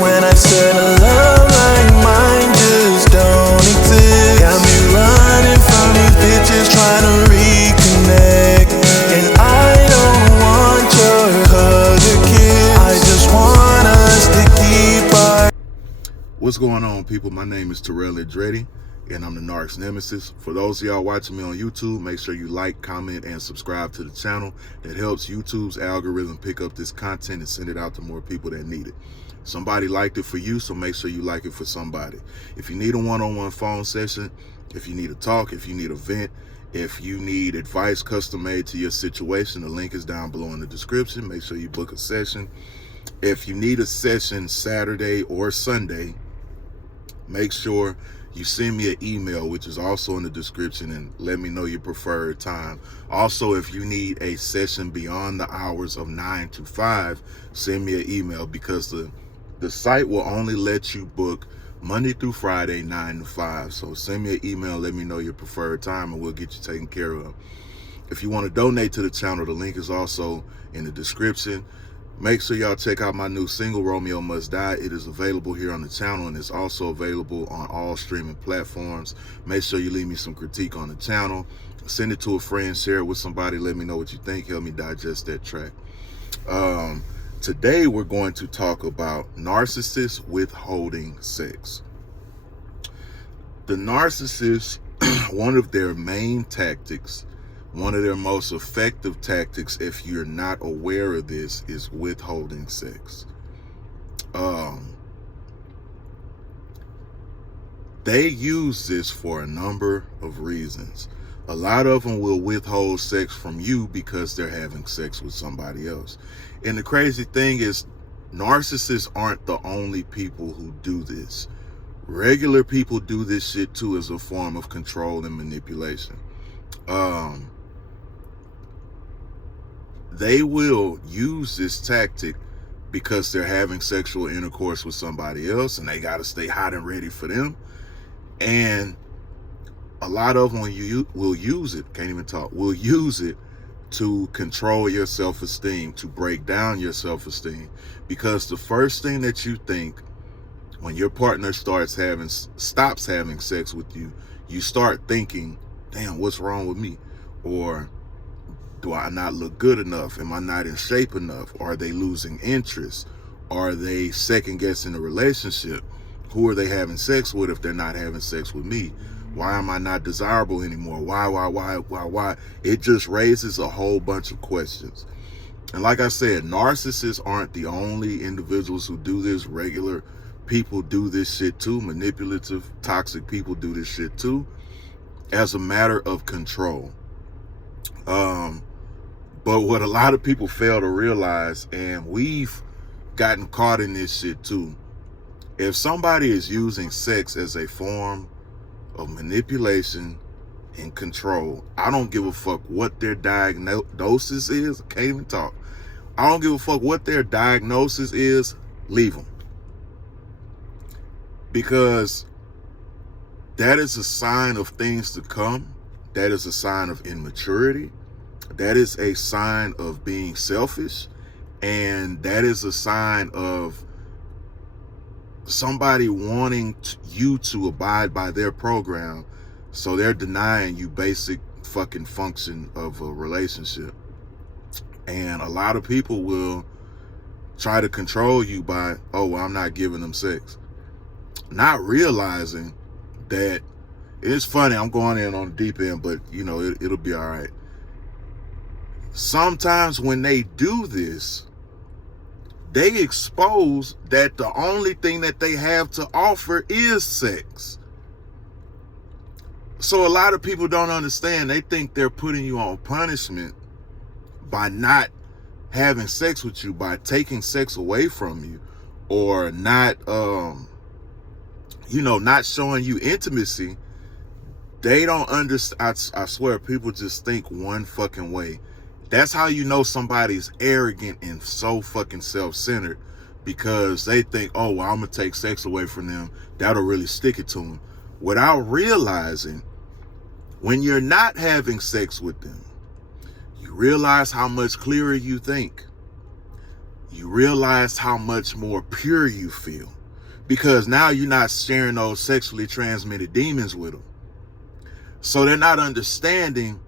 When I said a love like mine just don't exist. Got me running from these bitches trying to reconnect. And I don't want your hug or kiss. I just want us to keep our... What's going on, people? My name is Terrell Andretti, and I'm the Narc's Nemesis. For those of y'all watching me on YouTube, make sure you like, comment, and subscribe to the channel. That helps YouTube's algorithm pick up this content and send it out to more people that need it. Somebody liked it for you, so make sure you like it for somebody. If you need a one-on-one phone session, if you need a talk, if you need a vent, if you need advice custom-made to your situation, the link is down below in the description. Make sure you book a session. If you need a session Saturday or Sunday, make sure you send me an email, which is also in the description, and let me know your preferred time. Also, if you need a session beyond the hours of 9 to 5, send me an email, because the site will only let you book Monday through Friday, 9 to 5. So send me an email, let me know your preferred time, and we'll get you taken care of. If you want to donate to the channel, the link is also in the description. Make sure y'all check out my new single, Romeo Must Die. It is available here on the channel, and it's also available on all streaming platforms. Make sure you leave me some critique on the channel. Send it to a friend, share it with somebody, let me know what you think, help me digest that track. Today we're going to talk about narcissists withholding sex. The narcissists, one of their main tactics, one of their most effective tactics, if you're not aware of this, is withholding sex. They use this for a number of reasons. A lot of them will withhold sex from you because they're having sex with somebody else. And the crazy thing is, narcissists aren't the only people who do this. Regular people do this shit too, as a form of control and manipulation. They will use this tactic because they're having sexual intercourse with somebody else, and they got to stay hot and ready for them. And a lot of them will use it, will use it to control your self-esteem, to break down your self-esteem. Because the first thing that you think when your partner stops having sex with you, you start thinking, damn, what's wrong with me? Or, do I not look good enough? Am I not in shape enough? Are they losing interest? Are they second guessing the relationship? Who are they having sex with if they're not having sex with me? Why am I not desirable anymore? Why? It just raises a whole bunch of questions. And like I said, narcissists aren't the only individuals who do this. Regular people do this shit too. Manipulative, toxic people do this shit too, as a matter of control. But what a lot of people fail to realize, and we've gotten caught in this shit too, if somebody is using sex as a form of manipulation and control, I don't give a fuck what their diagnosis is. I can't even talk. I don't give a fuck what their diagnosis is. Leave them. Because that is a sign of things to come. That is a sign of immaturity. That is a sign of being selfish. And that is a sign of somebody wanting you to abide by their program. So they're denying you basic fucking function of a relationship. And a lot of people will try to control you by, oh, well, I'm not giving them sex. Not realizing that, it's funny, I'm going in on the deep end, but you know, it'll be all right. Sometimes when they do this, they expose that the only thing that they have to offer is sex. So a lot of people don't understand. They think they're putting you on punishment by not having sex with you, by taking sex away from you, or not, not showing you intimacy. They don't understand. I swear, people just think one fucking way. That's how you know somebody's arrogant and so fucking self-centered, because they think, oh, well, I'm going to take sex away from them. That'll really stick it to them. Without realizing, when you're not having sex with them, you realize how much clearer you think. you realize how much more pure you feel, because now you're not sharing those sexually transmitted demons with them. So they're not understanding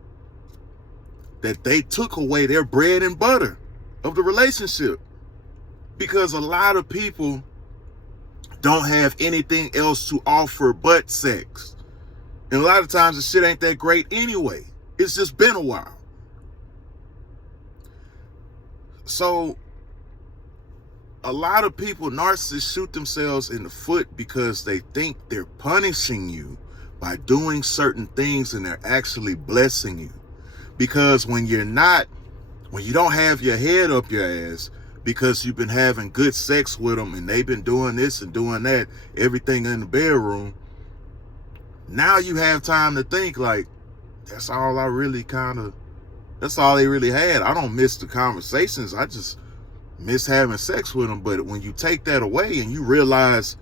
that they took away their bread and butter of the relationship, because a lot of people don't have anything else to offer but sex. And a lot of times the shit ain't that great anyway. It's just been a while. So a lot of people, narcissists, shoot themselves in the foot because they think they're punishing you by doing certain things, and they're actually blessing you. Because when you don't have your head up your ass because you've been having good sex with them and they've been doing this and doing that, everything in the bedroom, now you have time to think like, that's all they really had. I don't miss the conversations. I just miss having sex with them. But when you take that away and you realize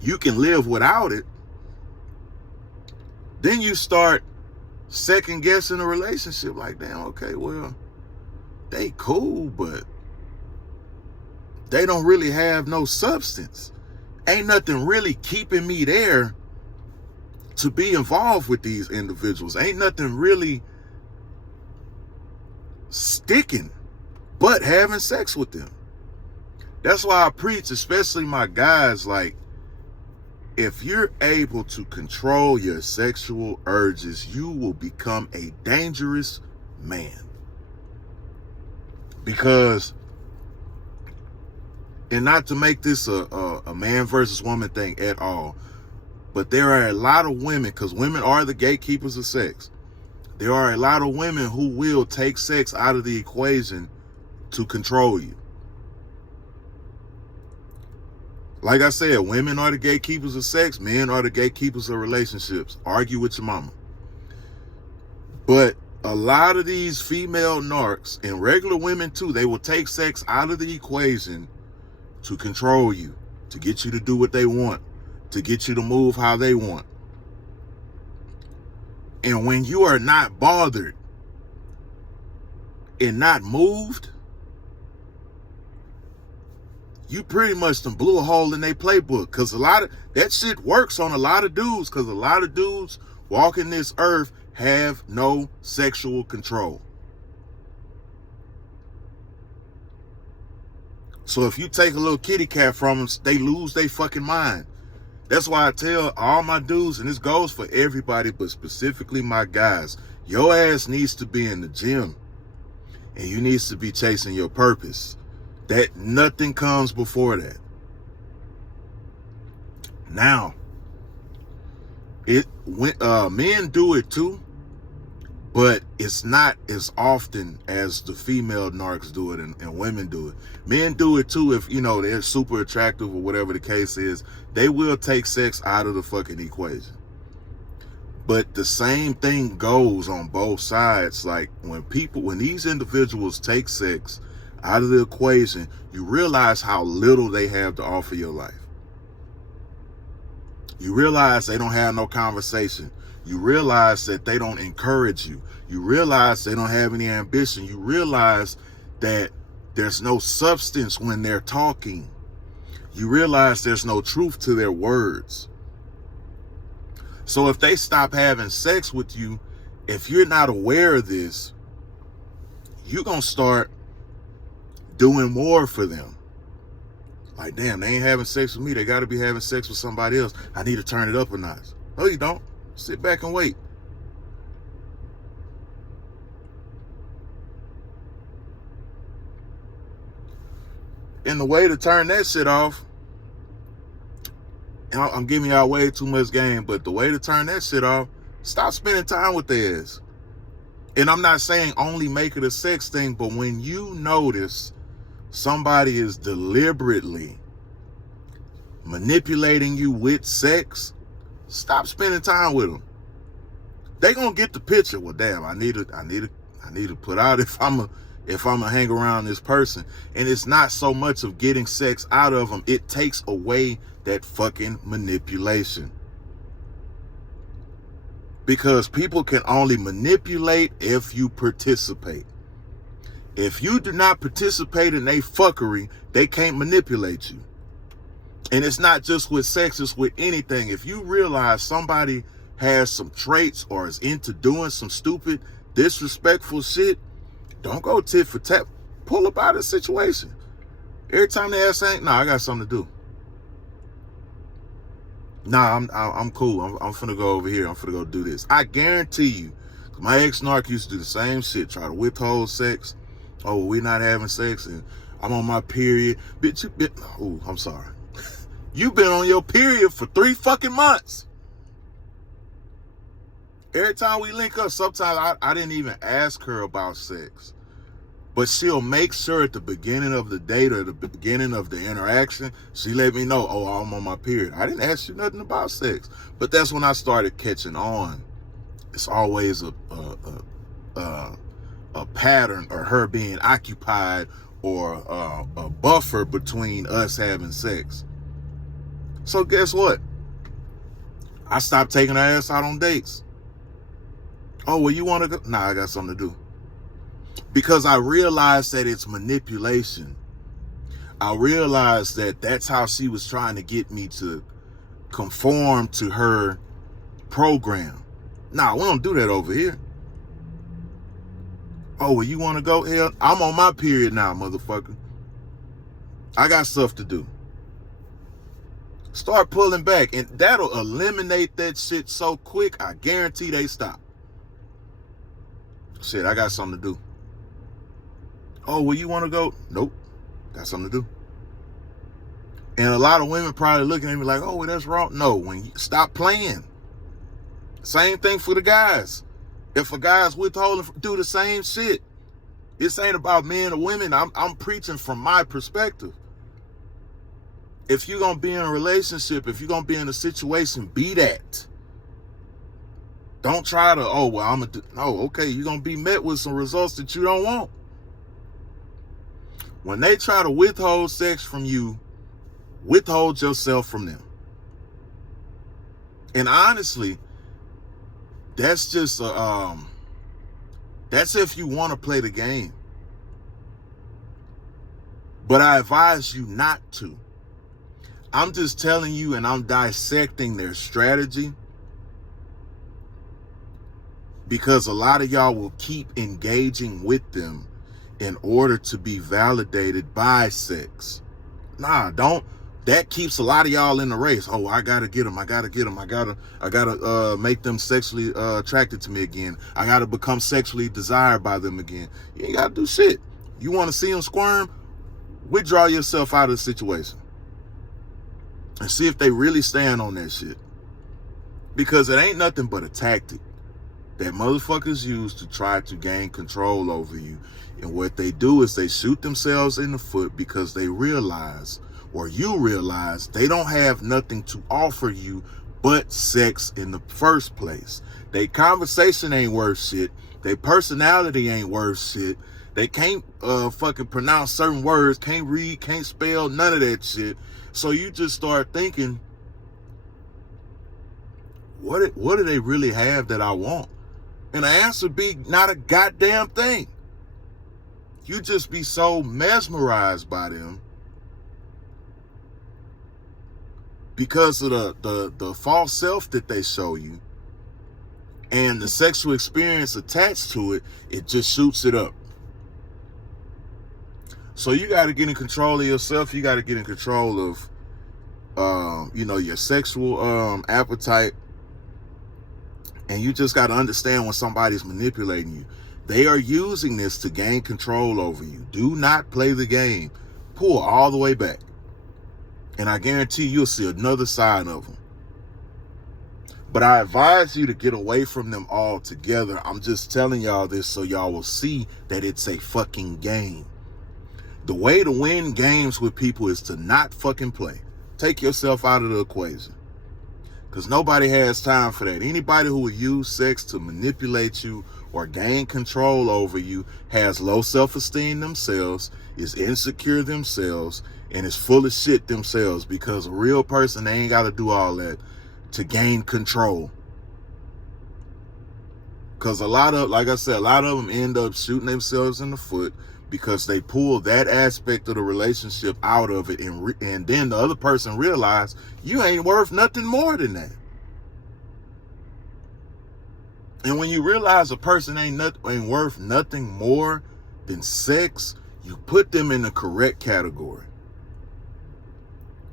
you can live without it, then you start second guessing the relationship. Like, damn, okay, well, they cool, but they don't really have no substance. Ain't nothing really keeping me there to be involved with these individuals. Ain't nothing really sticking but having sex with them. That's why I preach, especially my guys, like, if you're able to control your sexual urges, you will become a dangerous man. Because, and not to make this a man versus woman thing at all, but there are a lot of women, because women are the gatekeepers of sex. There are a lot of women who will take sex out of the equation to control you. Like I said, women are the gatekeepers of sex. Men are the gatekeepers of relationships. Argue with your mama. But a lot of these female narcs, and regular women too, they will take sex out of the equation to control you, to get you to do what they want, to get you to move how they want. And when you are not bothered and not moved, you pretty much done blew a hole in their playbook. Because a lot of that shit works on a lot of dudes, because a lot of dudes walking this earth have no sexual control. So if you take a little kitty cat from them, they lose their fucking mind. That's why I tell all my dudes, and this goes for everybody, but specifically my guys, your ass needs to be in the gym and you needs to be chasing your purpose. That nothing comes before that. Now, men do it too, but it's not as often as the female narcs do it and women do it. Men do it too if, they're super attractive or whatever the case is. They will take sex out of the fucking equation. But the same thing goes on both sides. Like when these individuals take sex out of the equation, you realize how little they have to offer your life. You realize they don't have no conversation. You realize that they don't encourage you. You realize they don't have any ambition. You realize that there's no substance when they're talking. You realize there's no truth to their words. So if they stop having sex with you, if you're not aware of this, you're going to start doing more for them. Like, damn, they ain't having sex with me. They got to be having sex with somebody else. I need to turn it up a notch. No, you don't. Sit back and wait. And the way to turn that shit off, and I'm giving y'all way too much game, but the way to turn that shit off, stop spending time with theirs. And I'm not saying only make it a sex thing, but when you notice somebody is deliberately manipulating you with sex, stop spending time with them. They gonna get the picture. Well, damn, I need to put out if I'm gonna hang around this person. And it's not so much of getting sex out of them. It takes away that fucking manipulation. Because people can only manipulate if you participate. If you do not participate in their fuckery, they can't manipulate you. And it's not just with sex, it's with anything. If you realize somebody has some traits or is into doing some stupid, disrespectful shit, don't go tit for tat. Pull up out of the situation. Every time they ask, saying, "Nah, I got something to do." Nah, I'm cool. I'm finna go over here. I'm finna go do this. I guarantee you, my ex-narc used to do the same shit. Try to withhold sex. Oh, we're not having sex, and I'm on my period. Bitch, you been. Oh, I'm sorry. You've been on your period for 3 fucking months. Every time we link up, sometimes I didn't even ask her about sex. But she'll make sure at the beginning of the date or the beginning of the interaction, she let me know, oh, I'm on my period. I didn't ask you nothing about sex. But that's when I started catching on. It's always a pattern or her being occupied or a buffer between us having sex. So guess what? I stopped taking her ass out on dates. Oh, well, you want to go? Nah, I got something to do. Because I realized that it's manipulation. I realized that that's how she was trying to get me to conform to her program. Nah, we don't do that over here. Oh, well, you want to go? Hell, I'm on my period now, motherfucker. I got stuff to do. Start pulling back, and that'll eliminate that shit so quick, I guarantee they stop. Shit, I got something to do. Oh, well, you want to go? Nope. Got something to do. And a lot of women probably looking at me like, oh, well, that's wrong. No, when you stop playing. Same thing for the guys. If a guy's withholding, do the same shit. This ain't about men or women. I'm preaching from my perspective. If you're going to be in a relationship, if you're going to be in a situation, be that. Don't try to, oh, well, I'm going to do, no, okay, you're going to be met with some results that you don't want. When they try to withhold sex from you, withhold yourself from them. And honestly, that's just, that's if you want to play the game. But I advise you not to. I'm just telling you, and I'm dissecting their strategy, because a lot of y'all will keep engaging with them in order to be validated by sex. Nah, don't. That keeps a lot of y'all in the race. Oh, I gotta get them. I gotta get them. I gotta make them sexually attracted to me again. I gotta become sexually desired by them again. You ain't gotta do shit. You want to see them squirm? Withdraw yourself out of the situation and see if they really stand on that shit. Because it ain't nothing but a tactic that motherfuckers use to try to gain control over you. And what they do is they shoot themselves in the foot because they realize, or you realize, they don't have nothing to offer you but sex in the first place. Their conversation ain't worth shit. Their personality ain't worth shit. They can't fucking pronounce certain words, can't read, can't spell, none of that shit. So you just start thinking, what do they really have that I want? And the answer be not a goddamn thing. You just be so mesmerized by them because of the false self that they show you and the sexual experience attached to it. It just shoots it up. So you got to get in control of yourself. You got to get in control of, your sexual appetite. And you just got to understand when somebody's manipulating you. They are using this to gain control over you. Do not play the game. Pull all the way back. And I guarantee you'll see another side of them. But I advise you to get away from them altogether. I'm just telling y'all this so y'all will see that it's a fucking game. The way to win games with people is to not fucking play. Take yourself out of the equation. Because nobody has time for that. Anybody who will use sex to manipulate you or gain control over you has low self-esteem themselves, is insecure themselves, and is full of shit themselves. Because a real person, they ain't got to do all that to gain control. Because like I said, a lot of them end up shooting themselves in the foot because they pull that aspect of the relationship out of it, and then the other person realize you ain't worth nothing more than that. And when you realize a person ain't worth nothing more than sex, you put them in the correct category,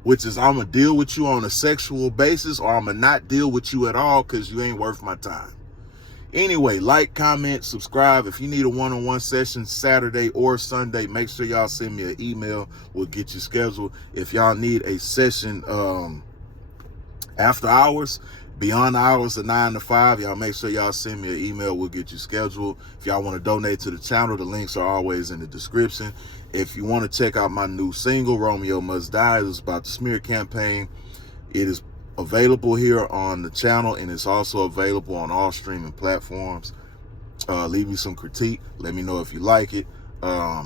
which is I'm going to deal with you on a sexual basis, or I'm going to not deal with you at all because you ain't worth my time. Anyway, like, comment, subscribe. If you need a one-on-one session Saturday or Sunday, make sure y'all send me an email. We'll get you scheduled. If y'all need a session after hours, beyond the hours of 9 to 5, y'all make sure y'all send me an email. We'll get you scheduled. If y'all want to donate to the channel, the links are always in the description. If you want to check out my new single, Romeo Must Die, it's about the smear campaign. It is available here on the channel, and it's also available on all streaming platforms. Leave me some critique. Let me know if you like it.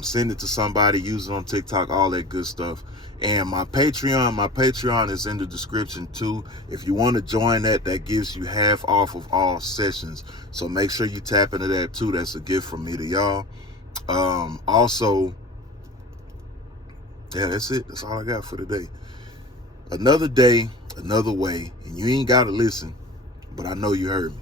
Send it to somebody. Use it on TikTok, all that good stuff. And my Patreon is in the description too. If you want to join that gives you half off of all sessions. So make sure you tap into that too. That's a gift from me to y'all. Also, yeah, that's it. That's all I got for today. Another day, another way, and you ain't got to listen, but I know you heard me.